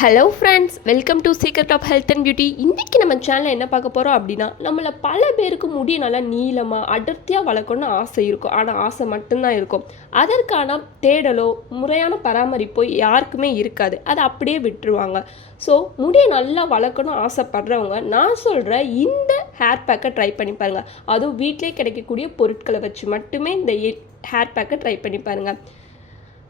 Hello friends welcome to secret of health and beauty இன்றைக்கி நம்ம சேனலில் என்ன பார்க்க போகிறோம் அப்படின்னா நம்மளை பல பேருக்கு முடி நல்லா நீளமாக அடர்த்தியாக வளர்க்கணும்னு ஆசை இருக்கும். ஆனால் ஆசை மட்டும்தான் இருக்கும். அதற்கான தேடலோ முறையான பராமரிப்போ யாருக்குமே இருக்காது. அதை அப்படியே விட்டுருவாங்க. ஸோ முடியை நல்லா வளர்க்கணும் ஆசைப்படுறவங்க நான் சொல்கிற இந்த ஹேர் பேக்கை ட்ரை பண்ணி பாருங்கள் அதுவும் வீட்டிலே கிடைக்கக்கூடிய பொருட்களை வச்சு மட்டுமே இந்த ஹேர் பேக்கை ட்ரை பண்ணி பாருங்கள்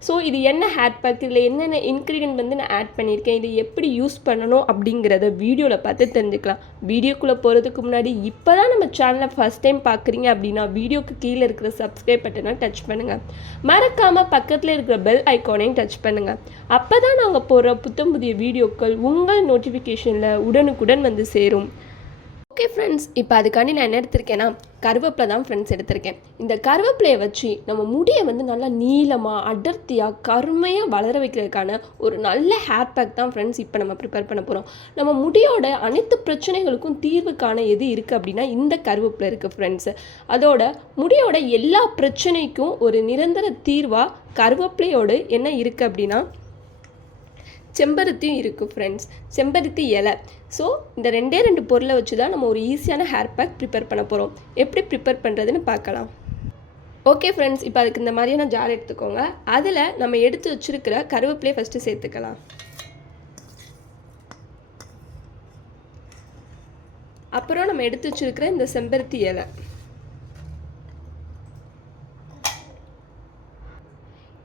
ஸோ இது என்ன ஹேர் பேக் இதில் என்னென்ன இன்க்ரீடியன்ட் வந்து நான் ஆட் பண்ணியிருக்கேன்? இது எப்படி யூஸ் பண்ணணும் அப்படிங்கிறத வீடியோவில் பார்த்து தெரிஞ்சுக்கலாம். வீடியோக்குள்ளே போகிறதுக்கு முன்னாடி இப்போ தான் நம்ம சேனலை ஃபஸ்ட் டைம் பார்க்குறீங்க அப்படின்னா வீடியோக்கு கீழே இருக்கிற சப்ஸ்கிரைப் பட்டனை டச் பண்ணுங்கள் மறக்காமல் பக்கத்தில் இருக்கிற பெல் ஐக்கானையும் டச் பண்ணுங்கள் அப்போ தான் நாங்கள் போடுற புத்தம் புதிய வீடியோக்கள் உங்கள் நோட்டிஃபிகேஷனில் உடனுக்குடன் வந்து சேரும். ஓகே ஃப்ரெண்ட்ஸ் இப்போ அதுக்காண்டி நான் என்ன எடுத்திருக்கேன்னா கருவேப்பிலை தான் ஃப்ரெண்ட்ஸ் எடுத்திருக்கேன். இந்த கருவேப்பிலையை வச்சு நம்ம முடியை வந்து நல்லா நீளமாக அடர்த்தியாக கருமையாக வளர வைக்கிறதுக்கான ஒரு நல்ல ஹேர் பேக் தான் ஃப்ரெண்ட்ஸ் இப்போ நம்ம ப்ரிப்பேர் பண்ண போகிறோம் நம்ம முடியோட அனைத்து பிரச்சனைகளுக்கும் தீர்வுக்கான எது இருக்குது அப்படின்னா இந்த கருவேப்பிலை இருக்குது ஃப்ரெண்ட்ஸ் அதோட முடியோட எல்லா பிரச்சனைக்கும் ஒரு நிரந்தர தீர்வாக கருவேப்பிலையோடு என்ன இருக்குது அப்படின்னா செம்பருத்தியும் இருக்குது ஃப்ரெண்ட்ஸ் செம்பருத்தி இலை. ஸோ இந்த ரெண்டே ரெண்டு பொருளை வச்சு தான் நம்ம ஒரு ஈஸியான ஹேர் பேக் ப்ரிப்பேர் பண்ண போகிறோம் எப்படி ப்ரிப்பேர் பண்ணுறதுன்னு பார்க்கலாம். ஓகே ஃப்ரெண்ட்ஸ் இப்போ அதுக்கு இந்த மாதிரியான ஜார் எடுத்துக்கோங்க. அதில் நம்ம எடுத்து வச்சுருக்கிற கருவேப்பிலையை ஃபஸ்ட்டு சேர்த்துக்கலாம். அப்புறம் நம்ம எடுத்து வச்சுருக்கிற இந்த செம்பருத்தி இலை.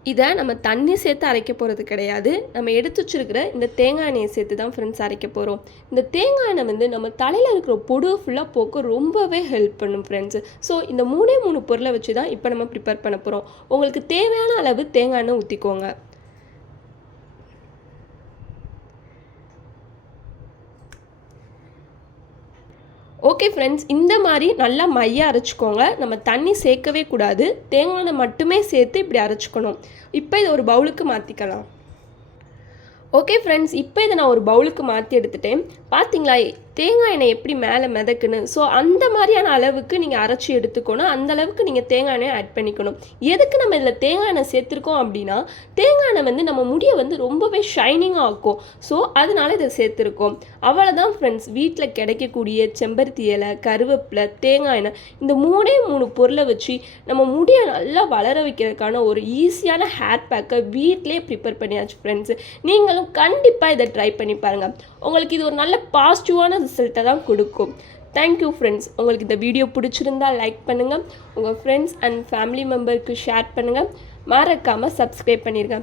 இதை நம்ம தண்ணி சேர்த்து அரைக்க போகிறது கிடையாது. நம்ம எடுத்து வச்சுருக்கிற இந்த தேங்காய் எண்ணெயை சேர்த்து தான் ஃப்ரெண்ட்ஸ் அரைக்க போகிறோம் இந்த தேங்காய் எண்ணெய் வந்து நம்ம தலையில் இருக்கிற பொடு ஃபுல்லாக போக்க ரொம்பவே ஹெல்ப் பண்ணும் ஃப்ரெண்ட்ஸ் ஸோ இந்த மூணே மூணு பொருளை வச்சு தான் இப்போ நம்ம ப்ரிப்பேர் பண்ண போகிறோம் உங்களுக்கு தேவையான அளவு தேங்காய் எண்ணெய் ஊற்றிக்கோங்க ஓகே ஃப்ரெண்ட்ஸ் இந்த மாதிரி நல்லா மைய அரைச்சிக்கோங்க. நம்ம தண்ணி சேர்க்கவே கூடாது. தேங்காய் மட்டுமே சேர்த்து இப்படி அரைச்சிக்கணும். இப்போ இதை ஒரு பவுலுக்கு மாற்றிக்கலாம் ஓகே ஃப்ரெண்ட்ஸ் இப்போ இதை நான் ஒரு பவுலுக்கு மாற்றி எடுத்துட்டேன். பார்த்தீங்களா தேங்காய் எண்ணெய் எப்படி மேலே மிதக்குன்னு? ஸோ அந்த மாதிரியான அளவுக்கு நீங்கள் அரைச்சி எடுத்துக்கணும். அந்த அளவுக்கு நீங்கள் தேங்காய் எண்ணெய் ஆட் பண்ணிக்கணும். எதுக்கு நம்ம இதில் தேங்காய் எண்ணெய் சேர்த்துருக்கோம் அப்படின்னா தேங்காய் எண்ணெய் வந்து நம்ம முடியை வந்து ரொம்பவே ஷைனிங்காக ஆக்கும் ஸோ அதனால இதை சேர்த்துருக்கோம். அவ்வளோதான் ஃப்ரெண்ட்ஸ் வீட்டில் கிடைக்கக்கூடிய செம்பருத்தி இலை கருவேப்பிலை தேங்காய் எண்ணெய் இந்த மூணே மூணு பொருளை வச்சு நம்ம முடியை நல்லா வளர வைக்கிறதுக்கான ஒரு ஈஸியான ஹேர் பேக்கை வீட்டிலே ப்ரிப்பேர் பண்ணியாச்சு ஃப்ரெண்ட்ஸ் நீங்களும் கண்டிப்பாக இதை ட்ரை பண்ணி பாருங்கள் உங்களுக்கு இது ஒரு நல்ல பாசிட்டிவான ரிசல்ட்டை தான் கொடுக்கும். தேங்க்யூ ஃப்ரெண்ட்ஸ் உங்களுக்கு இந்த வீடியோ பிடிச்சிருந்தா லைக் பண்ணுங்கள் உங்கள் ஃப்ரெண்ட்ஸ் அண்ட் ஃபேமிலி மெம்பருக்கு ஷேர் பண்ணுங்கள் மறக்காமல் சப்ஸ்கிரைப் பண்ணிடுங்க